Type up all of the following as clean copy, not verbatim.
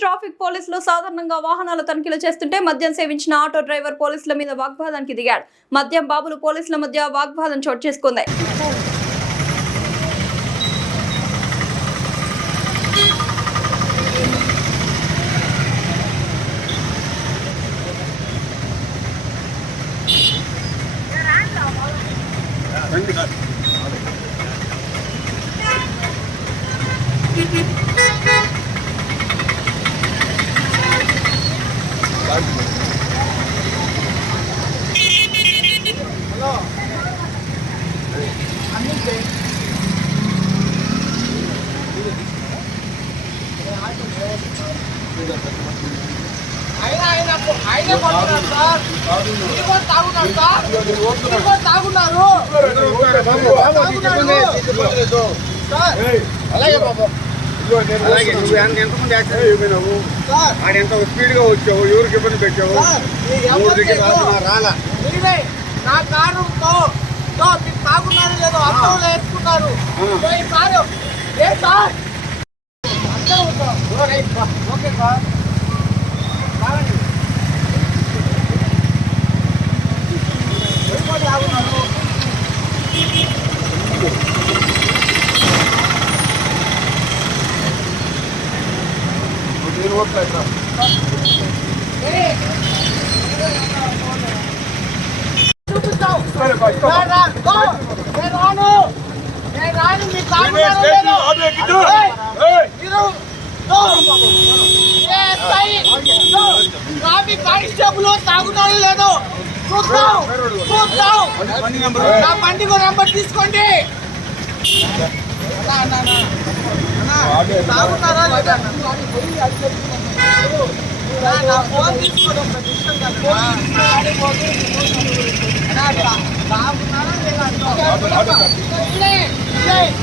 Traffic పోలీసులు సాధారణంగా వాహనాల తనిఖీలు చేస్తుంటే మద్యం సేవించిన ఆటో డ్రైవర్ పోలీసుల మీద వాగ్వాదానికి దిగాడు. మద్యం బాబులు పోలీసుల మధ్య వాగ్వాదం చోటు చేసుకుంది. ఎంత స్పీడ్ గా వచ్చావు, ఎవరికి ఇబ్బంది పెట్టావు? నా కారుతో తాగున్నారు లేదో అర్థంలో వేసుకున్నారు. ఓకే సార్, నేను ఓట్లే సార్. ట్రాఫిక్ కానిస్టేబుల్ తాగుతారో లేదో చూద్దాం. నా బండికి నెంబర్ తీసుకోండి. తాగుతారా లేదా నా ఫోన్ తీసుకోవడం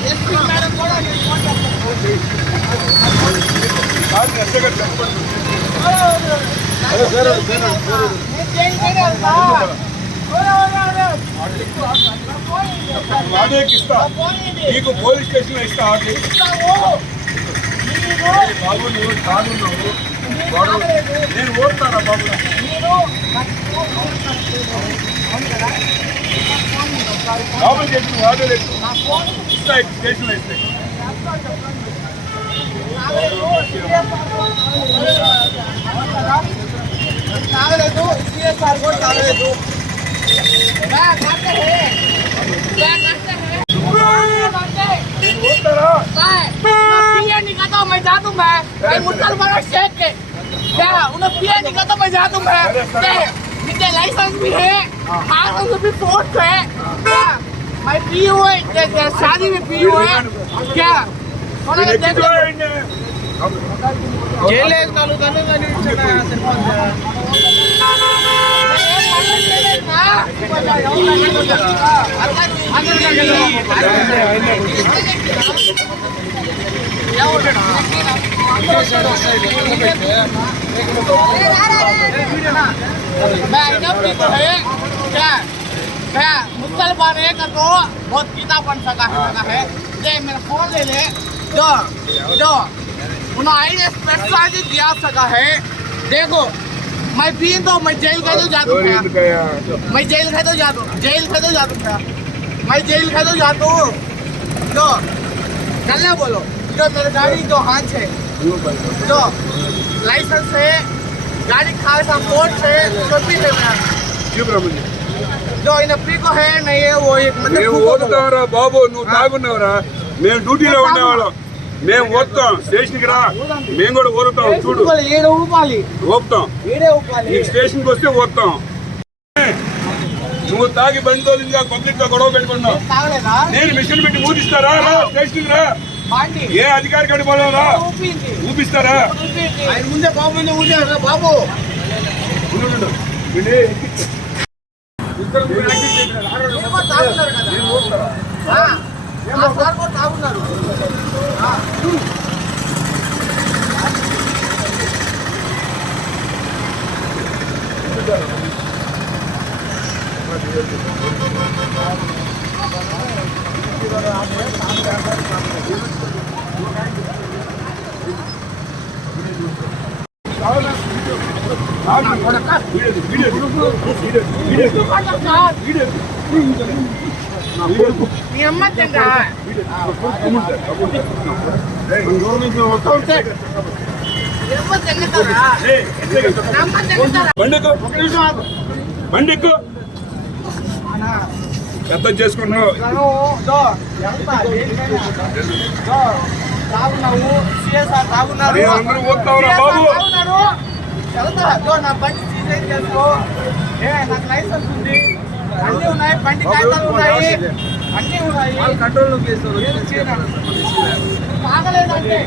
ఎస్పీ మేడం కూడా నీకు పోలీస్ స్టేషన్ ఇస్తా. బాబు నువ్వు తాగున్నావు, నేను ఓడతానా బాబు? లోపలికి వెళ్ళి నువ్వు ఆటో లేదు ఇస్తా, స్టేషన్లో ఇస్తాయి. తాగలేదు, సిఎస్ఆర్ కూడా తాగలేదు. नहीं कहता मैं जा दूंगा, मैं मुसलमान शेख के क्या उन्हें पिया नहीं कहता मैं जा दूंगा. मुझे लाइसेंस भी है, हाथ भी फोर्स है. क्या मैं पी हुए शादी में पी हुए क्या जेल मुसलमान है का तो बहुत पिता बन सका है. ले मेरा फोन ले ले जो जो उन्होंने स्पेशल दिया सका है. देखो मैं भी तो मैं जेल का तो जा दूंगा, मैं जेल का तो जा दूँ, जेल का तो जा दूंगा, मैं जेल का तो जा दूँ. जो चलना बोलो जो मेरी गाड़ी जो हाथ है जो लाइसेंस है, गाड़ी खासा कोर्ट है, सब भी है जो इन फ्री को है नहीं है. वो एक ఓదుతావరా బాబు, నువ్వు తాగున్నావురా? మేము డ్యూటీలో ఉండేవాళ్ళం, మేము ఓదుతాం. స్టేషన్కి రా, మేము కూడా ఓదుతాం. చూడు ఓపుతాం, నీకు స్టేషన్కి వస్తే ఓదుతాం. నువ్వు తాగి బండి తోలిందిగా పబ్లిక్ గా గొడవ పెట్టుకున్నావు. నేను మిషన్ పెట్టి ఊపిస్తారా? స్టేషన్కి రా. ఏ అధికారి కడిపోరా ఊపిస్తారా? ముందే బాబు ముందే ఊపారా బాబు. తాగున్నారు Thank you. మీ అమ్మ తింటా బండికు అర్థం చేసుకుంటున్నావు. తాగున్నావు సిఎస్ఆర్ తాగున్నారు అందరూ పోతావురా బాబు. నా బండి సీజ్ చేసుకో. నాకు లైసెన్స్ ఉంది, అన్నీ ఉన్నాయి, బండి కాగితాలు ఉన్నాయి, అన్నీ ఉన్నాయి. కంట్రోల్లో కేసు తాగలేదంటే